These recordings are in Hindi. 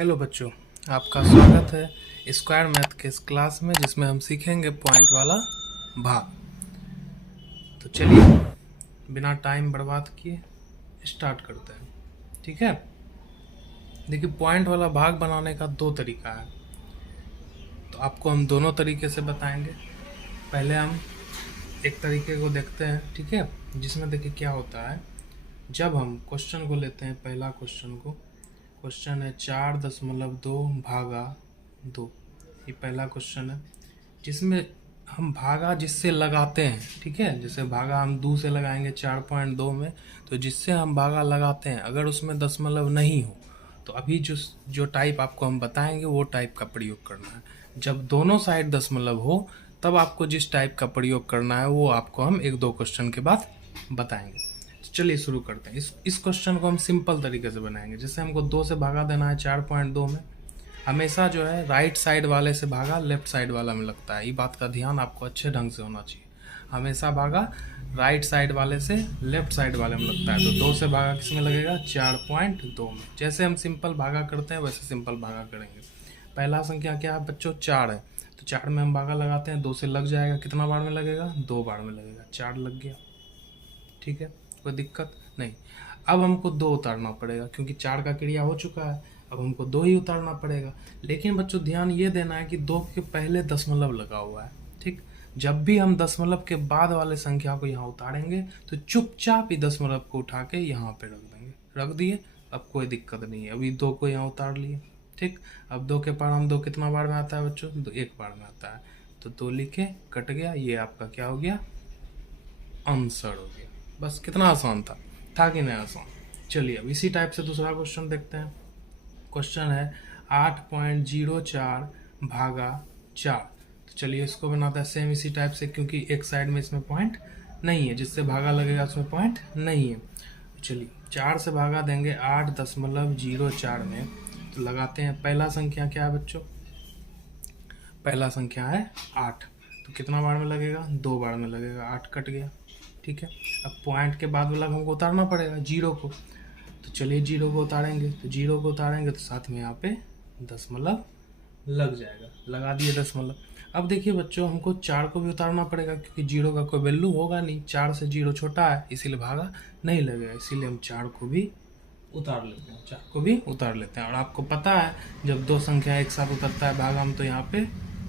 हेलो बच्चों, आपका स्वागत है स्क्वायर मैथ के इस क्लास में जिसमें हम सीखेंगे पॉइंट वाला भाग। तो चलिए बिना टाइम बर्बाद किए स्टार्ट करते हैं। ठीक है, देखिए पॉइंट वाला भाग बनाने का दो तरीका है, तो आपको हम दोनों तरीके से बताएंगे। पहले हम एक तरीके को देखते हैं, ठीक है, जिसमें देखिए क्या होता है। जब हम क्वेश्चन को लेते हैं, पहला क्वेश्चन है 4.2 भागा 2। ये पहला क्वेश्चन है जिसमें हम भागा जिससे लगाते हैं, ठीक है। जैसे भागा हम 2 से लगाएंगे 4.2 में, तो जिससे हम भागा लगाते हैं अगर उसमें दशमलव नहीं हो तो अभी जो टाइप आपको हम बताएंगे वो टाइप का प्रयोग करना है। जब दोनों साइड दशमलव हो तब आपको जिस टाइप का प्रयोग करना है वो आपको हम एक दो क्वेश्चन के बाद बताएंगे। चलिए शुरू करते हैं। इस क्वेश्चन को हम सिंपल तरीके से बनाएंगे। जैसे हमको 2 से भागा देना है 4.2 में, हमेशा जो है राइट साइड वाले से भागा लेफ्ट साइड वाला में लगता है। ये बात का ध्यान आपको अच्छे ढंग से होना चाहिए। हमेशा भागा राइट साइड वाले से लेफ्ट साइड वाले में लगता है, तो 2 से भागा किस में लगेगा? 4.2 में। जैसे हम सिंपल भागा करते हैं वैसे सिंपल भागा करेंगे। पहला संख्या क्या है बच्चों? 4 है, तो 4 में हम भागा लगाते हैं, 2 से लग जाएगा। कितना बार में लगेगा? 2 बार में लगेगा। 4 लग गया, ठीक है, कोई दिक्कत नहीं। अब हमको 2 उतारना पड़ेगा क्योंकि 4 का क्रिया हो चुका है, अब हमको 2 ही उतारना पड़ेगा। लेकिन बच्चों ध्यान ये देना है कि 2 के पहले दशमलव लगा हुआ है, ठीक। जब भी हम दशमलव के बाद वाले संख्या को यहाँ उतारेंगे तो चुपचाप ही दशमलव को उठा के यहाँ पे रख देंगे। रख दिए, अब कोई दिक्कत नहीं है। अभी 2 को यहाँ उतार लिए, ठीक। अब 2 के पार हम 2 कितना बार में आता है बच्चों? 2 एक बार में आता है, तो 2 लिखे, कट गया। ये आपका क्या हो गया? आंसर हो गया। बस कितना आसान था कि नहीं आसान? चलिए अब इसी टाइप से दूसरा क्वेश्चन देखते हैं। क्वेश्चन है 8.04 भागा 4। तो चलिए इसको बनाते हैं सेम इसी टाइप से, क्योंकि एक साइड में इसमें पॉइंट नहीं है, जिससे भागा लगेगा उसमें पॉइंट नहीं है। चलिए 4 से भागा देंगे 8.04 में, तो लगाते हैं। पहला संख्या क्या है बच्चों? पहला संख्या है 8, तो कितना बार में लगेगा? 2 बार में लगेगा। 8 कट गया, ठीक है। अब पॉइंट के बाद वाला हमको उतारना पड़ेगा 0 को, तो चलिए 0 को उतारेंगे। तो 0 को उतारेंगे तो साथ में यहाँ पे दशमलव लग जाएगा। लगा दिए दशमलव। अब देखिए बच्चों, हमको 4 को भी उतारना पड़ेगा क्योंकि 0 का कोई वैल्यू होगा नहीं। 4 से 0 छोटा है, इसीलिए भागा नहीं लगेगा, इसीलिए हम 4 को भी उतार लेते हैं। 4 को भी उतार लेते हैं। और आपको पता है जब 2 संख्या एक साथ उतरता है भागा हम, तो यहाँ पे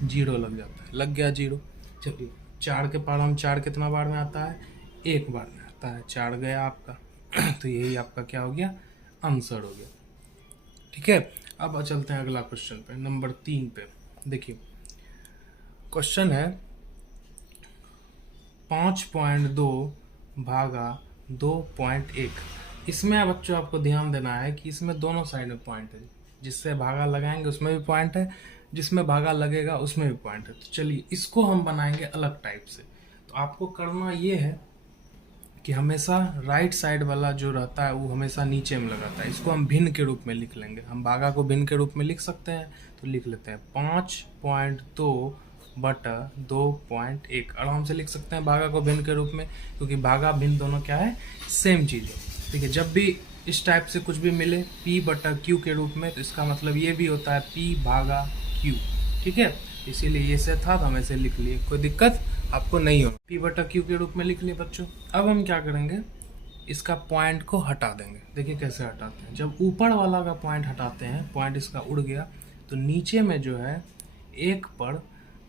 0 लग जाता है। लग गया 0। चलिए 4 के पार हम 4 कितना बार में आता है? एक बार में आता है। 4 गया आपका तो यही आपका क्या हो गया? आंसर हो गया, ठीक है। अब चलते हैं अगला क्वेश्चन पे, नंबर 3 पे। देखिए क्वेश्चन है 5.2 भागा 2.1। इसमें बच्चों आपको ध्यान देना है कि इसमें दोनों साइड में पॉइंट है। जिससे भागा लगाएंगे उसमें भी पॉइंट है, जिसमें भागा लगेगा उसमें भी पॉइंट है। तो चलिए इसको हम बनाएंगे अलग टाइप से। तो आपको करना ये है कि हमेशा राइट साइड वाला जो रहता है वो हमेशा नीचे में लगाता है। इसको हम भिन्न के रूप में लिख लेंगे। हम भागा को भिन्न के रूप में लिख सकते हैं, तो लिख लेते हैं 5.2 बटा 2.1। आराम से लिख सकते हैं भागा को भिन्न के रूप में, क्योंकि भागा भिन्न दोनों क्या है? सेम चीज़ है। ठीक है, जब भी इस टाइप से कुछ भी मिले P बटा Q के रूप में, तो इसका मतलब ये भी होता है P भागा Q, ठीक है। इसीलिए ये से था तो हम ऐसे लिख लिए, कोई दिक्कत आपको नहीं हो। P बटा Q के रूप में लिख लिए बच्चों। अब हम क्या करेंगे? इसका पॉइंट को हटा देंगे। देखिए कैसे हटाते हैं। जब ऊपर वाला का पॉइंट हटाते हैं, पॉइंट इसका उड़ गया, तो नीचे में जो है एक पर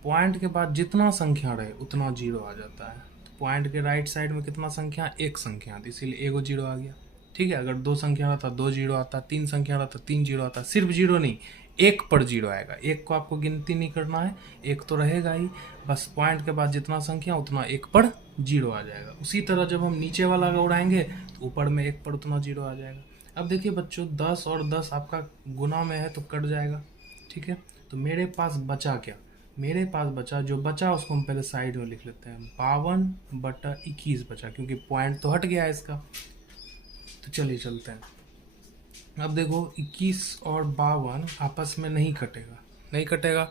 पॉइंट के बाद जितना संख्या रहे उतना 0 आ जाता है। तो पॉइंट के राइट साइड में कितना संख्या? एक संख्या, तो इसीलिए एगो 0 आ गया, ठीक है। अगर 2 संख्या रहता 2 0 आता, 3 संख्या रहता 3 0 आता। सिर्फ 0 नहीं, एक पर 0 आएगा। एक को आपको गिनती नहीं करना है, एक तो रहेगा ही, बस पॉइंट के बाद जितना संख्या उतना एक पर 0 आ जाएगा। उसी तरह जब हम नीचे वाला का उड़ाएंगे तो ऊपर में एक पर उतना 0 आ जाएगा। अब देखिए बच्चों 10 और 10 आपका गुना में है तो कट जाएगा, ठीक है। तो मेरे पास बचा क्या? मेरे पास बचा, जो बचा उसको हम पहले साइड में लिख लेते हैं। 52 बटा 21 बचा, क्योंकि पॉइंट तो हट गया है इसका। तो चलिए चलते हैं। अब देखो 21 और 52 आपस में नहीं कटेगा, नहीं कटेगा।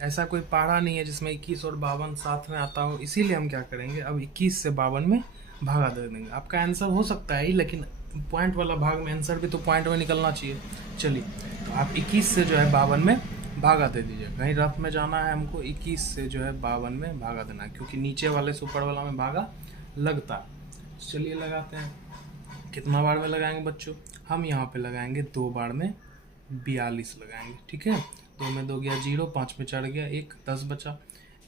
ऐसा कोई पहाड़ा नहीं है जिसमें 21 और 52 साथ में आता हो। इसीलिए हम क्या करेंगे? अब 21 से 52 में भागा दे देंगे। आपका आंसर हो सकता है ही, लेकिन पॉइंट वाला भाग में आंसर भी तो पॉइंट में निकलना चाहिए। चलिए तो आप 21 से जो है 52 में भागा दे दीजिए। कहीं रफ में जाना है हमको, 21 से जो है 52 में भागा देना है, क्योंकि नीचे वाले से ऊपर वाला में भागा लगता है। चलिए लगाते हैं। कितना बार में लगाएंगे बच्चों? हम यहाँ पे लगाएंगे 2 बार में 42 लगाएंगे। ठीक है, 2 में 2 गया 0, 5 में 4 गया 1, 10 बचा।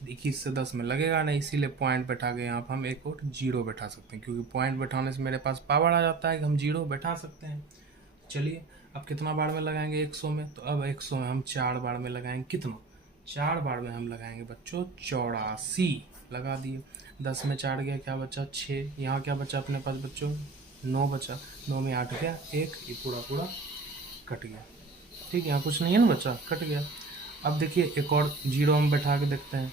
21 से 10 में लगेगा नहीं, इसीलिए पॉइंट बैठा के यहाँ पर हम एक और 0 बैठा सकते हैं, क्योंकि पॉइंट बैठाने से मेरे पास पावर आ जाता है कि हम 0 बैठा सकते हैं। चलिए अब कितना बार में लगाएंगे 100 में? तो अब 100 में हम 4 बार में लगाएंगे। कितना? 4 बार में हम लगाएंगे बच्चों 84 लगा दिए। 10 में 4 गया, क्या बचा 6। यहाँ क्या बचा अपने पास बच्चों? 9 बचा। 9 में 8 गया 1, ये पूरा पूरा कट गया। ठीक, यहाँ कुछ नहीं है ना बचा, कट गया। अब देखिए एक और 0 हम बैठा के देखते हैं।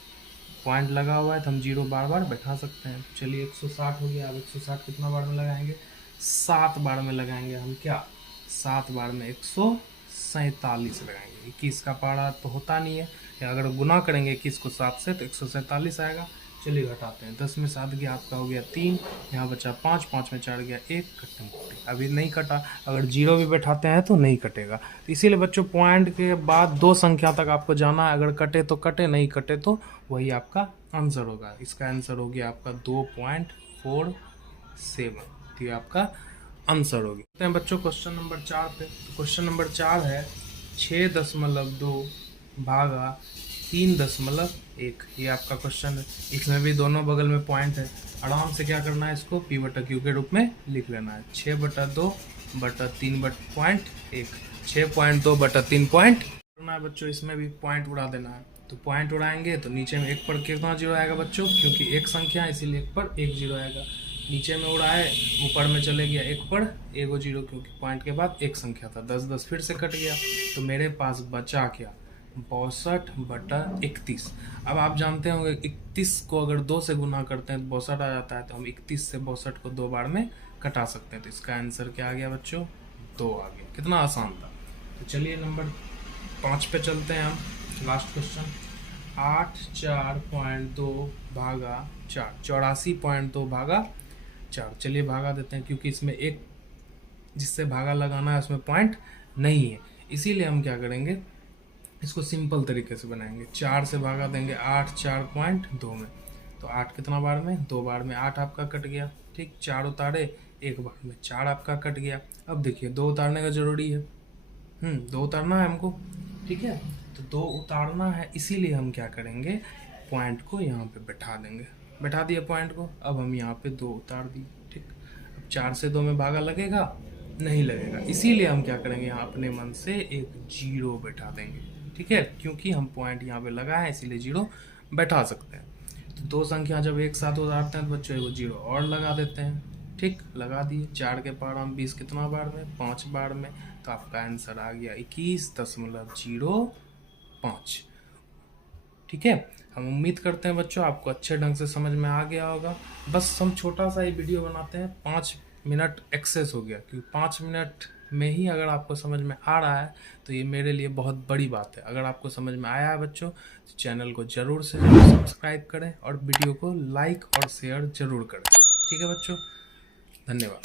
पॉइंट लगा हुआ है तो हम 0 बार बार बैठा सकते हैं। चलिए 160 हो गया। अब 160 कितना बार में लगाएंगे? 7 बार में लगाएंगे हम। क्या? 7 बार में 147 लगाएंगे। 21 का पारा तो होता नहीं है, या अगर गुना करेंगे 21 को 7 से तो 147 आएगा। चलिए घटाते हैं। 10 में 7 गया, आपका हो गया 3, यहाँ बचा 5, 5 में 4 गया 1, कटने अभी नहीं कटा। अगर 0 भी बैठाते हैं तो नहीं कटेगा। तो इसीलिए बच्चों पॉइंट के बाद 2 संख्या तक आपको जाना है। अगर कटे तो कटे, नहीं कटे तो वही आपका आंसर होगा। इसका आंसर हो गया आपका 2.47। तो ये आपका आंसर होगी। तो बच्चों क्वेश्चन नंबर 4 पे। तो क्वेश्चन नंबर 4 है 6.2 भागा 3.1। ये आपका क्वेश्चन है। इसमें भी दोनों बगल में पॉइंट है। आराम से क्या करना है, इसको P/Q के रूप में लिख लेना है। 6/2/3.1, 6.2/3 करना है बच्चों। इसमें भी पॉइंट उड़ा देना है। तो पॉइंट उड़ाएंगे तो नीचे में 1 पर कितना 0 आएगा बच्चों? क्योंकि एक संख्या है इसीलिए 1 पर 1 0 आएगा। नीचे में उड़ाए, ऊपर में चले गया 1 पर 1 0, क्योंकि पॉइंट के बाद एक संख्या था। 10 10 फिर से कट गया। तो मेरे पास बचा क्या? 62/31। अब आप जानते होंगे 31 को अगर 2 से गुना करते हैं तो 62 आ जाता है। तो हम 31 से 62 को 2 बार में कटा सकते हैं। तो इसका आंसर क्या आ गया बच्चों? 2 आ गया। कितना आसान था। तो चलिए नंबर 5 पे चलते हैं हम। लास्ट क्वेश्चन 84.2 भागा 4, 84.2 भागा 4। चलिए भागा देते हैं, क्योंकि इसमें एक जिससे भागा लगाना है उसमें पॉइंट नहीं है, इसीलिए हम क्या करेंगे, इसको सिंपल तरीके से बनाएंगे। 4 से भागा देंगे 8 4.2 में। तो 8 कितना बार में? 2 बार में 8 आपका कट गया। ठीक, 4 उतारे 1 बार में 4 आपका कट गया। अब देखिए 2 उतारने का जरूरी है। 2 उतारना है हमको। ठीक है, तो 2 उतारना है, इसीलिए हम क्या करेंगे, पॉइंट को यहाँ पे बैठा देंगे। बैठा दिया पॉइंट को। अब हम यहाँ पे 2 उतार दिए। ठीक, अब 4 से 2 में भागा लगेगा? नहीं लगेगा। इसीलिए हम क्या करेंगे, यहाँ अपने मन से एक 0 बैठा देंगे। ठीक है, क्योंकि हम पॉइंट यहाँ पे लगा है इसीलिए 0 बैठा सकते हैं। तो 2 संख्या जब एक साथ उतारते हैं तो बच्चों वो 0 और लगा देते हैं। ठीक, लगा दिए। 4 के पावर हम 20 कितना बार में? 5 बार में। तो आपका आंसर आ गया 21.05। ठीक है, हम उम्मीद करते हैं बच्चों आपको अच्छे ढंग से समझ में आ गया होगा। बस हम छोटा सा ही वीडियो बनाते हैं, 5 मिनट एक्सेस हो गया, क्योंकि 5 मिनट में ही अगर आपको समझ में आ रहा है तो ये मेरे लिए बहुत बड़ी बात है। अगर आपको समझ में आया है बच्चों तो चैनल को ज़रूर से ज़रूर सब्सक्राइब करें और वीडियो को लाइक और शेयर ज़रूर करें। ठीक है बच्चों, धन्यवाद।